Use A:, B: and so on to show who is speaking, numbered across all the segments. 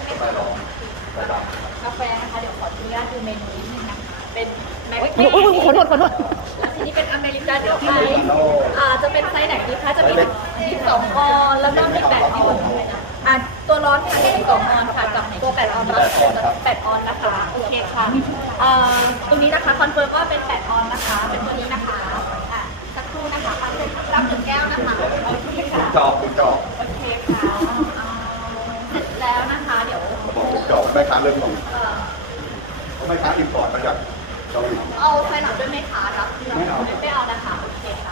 A: ไหมคะกาแฟนะคะเดี๋ยวขออนุญาตดูเมนูนิดนึงนะคะเป็นแมค
B: โอ้ยขอโทษ
A: แล้วทีนี้เป็นอเมริกาเดี๋ยวไปจะเป็นไซส์ไหนดีคะจะมี12 ออนแล้วก็มี8 ออนตัวร้อนค่ะ12 ออนค่ะกับตัว8 ออนรับ8 ออนนะคะโอเคค่ะตรงนี้นะคะคอนเฟิร์มว่าเป็น8 ออนนะคะเป็นตัวนี้นะคะสักครู่นะคะรับ1 แก้วนะคะโอเคค่ะ
C: จอบจอบ
A: โอเคค่ะเสร็จแล้วนะคะเดี๋ยว
C: บอกจอบแม่ค้าเรื่องของแม่ค้าอินพอร์ตมาจากเกาหลี
A: เอาไฟหลับด้วยไหมคะรับไม่เอานะคะโอเคค่ะ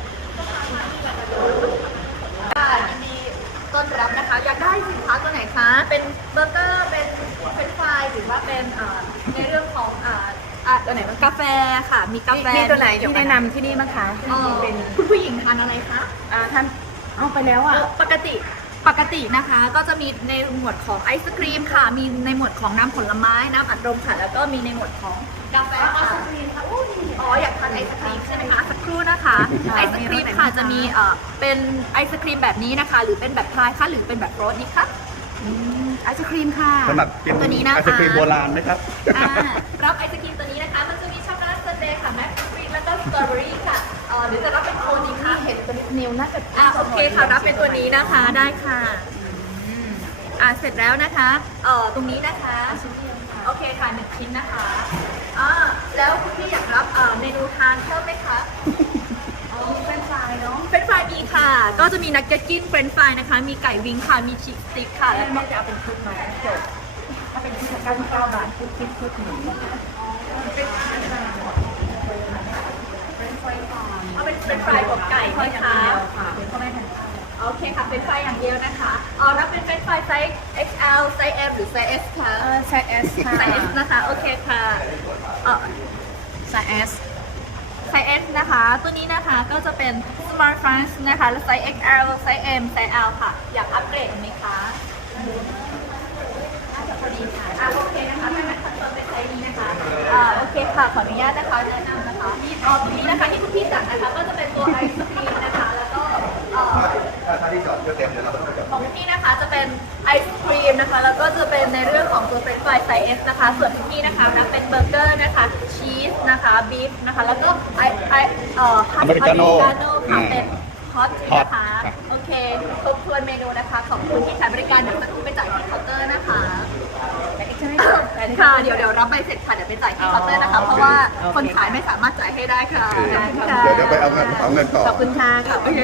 A: ยินดีต้อนรับนะคะอยากได้สินค้าตัวไหนคะเป็นเบอร์เกอร์เป็นเฟรนช์ฟรายหรือว่าเป็นในเรื่องของตัวไหนบ้างกาแฟค่ะมีกาแฟ
B: มีตัวไหนที่แนะนำที่นี่บ้างคะ
A: เป็นคุณผู้หญิงทานอะไรคะ
B: ท่านเอาไปแล้วอ่ะ
A: ปกตินะคะก็จะมีในหมวดของไอศครีมค่ะมีในหมวดของน้ำผลไม้น้ำอัดลมค่ะแล้วก็มีในหมวดของกาแฟไอศครีมค่ะอยากทานไอศครีมใช่ไหมคะสักครู่นะคะไอศครีมค่ะจะมีเป็นไอศครีมแบบนี้นะคะหรือเป็นแบบพายคะหรือเป็นแบบโรสดีคะ
B: ไอศครีมค่ะ
C: ถนัดกิน
A: ตัวนี้นะคะ
C: ไอศครีมโบราณไหมครับ
A: รับไอศครีมตัวนี้นะคะมันจะมีช็อกโกแลตซันเดย์ค่ะแมคฟรีแล้วก็สตรอเบอรี่ค่ะหรือจะรับเป็นโคนดีคะเห็นตัวนิวน่าจะโอเคค่ะรับเป็นตัวนี้นะคะได้ค่ะเสร็จแล้วนะคะตรงนี้นะคะโอเคค่ะ1 ชิ้นนะคะแล้วคุณพี่อยากรับเมนูทานเพิ่มไหมคะมีเฟรนช์ฟรายเนาะเฟรนช์ฟรายมีค่ะ ก็จะมีนักเก็ตกิ้งเฟรนช์ฟรายนะคะมีไก่วิงค่ะมีชีสสติ๊กค่ะแล้วก็จะเอาเป็นชุดมาจบถ้าเป็นชุดละ99 บาทชุดคิดชุดหนึ่งเอาเป็นเฟรนช์ฟรายกับไก่ไหมคะโอเคค่ะเป็นไฟอย่างเดียวนะคะรับเป็นไฟไซส์ XL ไซส์ M หรือไซส์ S คะ
B: ไซส์ S ค่ะ
A: ไซส์ S นะคะโอเคค่ะ
B: ไซส์ S
A: ไซส์ S นะคะตัวนี้นะคะก็จะเป็น Smart France นะคะและไซส์ XL ไซส์ M ไซส์ L ค่ะอยากอัปเกรดไหมคะพอดีค่ะโอเคนะคะไม่คอนเฟิร์มเป็นไซส์นี้นะคะโอเคค่ะขออนุญาตนะคะแนะนำนะคะตัวนี้นะคะที่คุณพี่สั่งนะคะก็จะเป็นตัวไอศครีมนะคะแล้วก็
C: ถ้าที่จอดก็เต็มเดี๋ยวเราต้องไปจอด
A: ของพี่นะคะจะเป็นไอศครีมนะคะแล้วก็จะเป็นในเรื่องของตัวเฟรนช์ฟรายไซส์ S นะคะส่วนพี่นะคะรับเป็นเบอร์เกอร์นะคะชีสนะคะบีฟนะคะแล้วก็
C: อเมริกาโน่
A: ค่ะเป็นฮอตนะคะโอเคครบถ้วนเมนูนะคะขอบคุณที่ใช้บริการเดี๋ยวจะไปจ่ายที่เคาน์เตอร์นะคะค่ะเดี๋ยวรับใบเสร็จค่ะเดี๋ยวไปจ่ายที่เคาน์เตอร์นะคะเพราะว่าคนขายไม่สามารถจ่ายให้ได้ค่ะ
C: เดี๋ยวไปเอาเงินต่อ
B: ขอบคุณค่ะ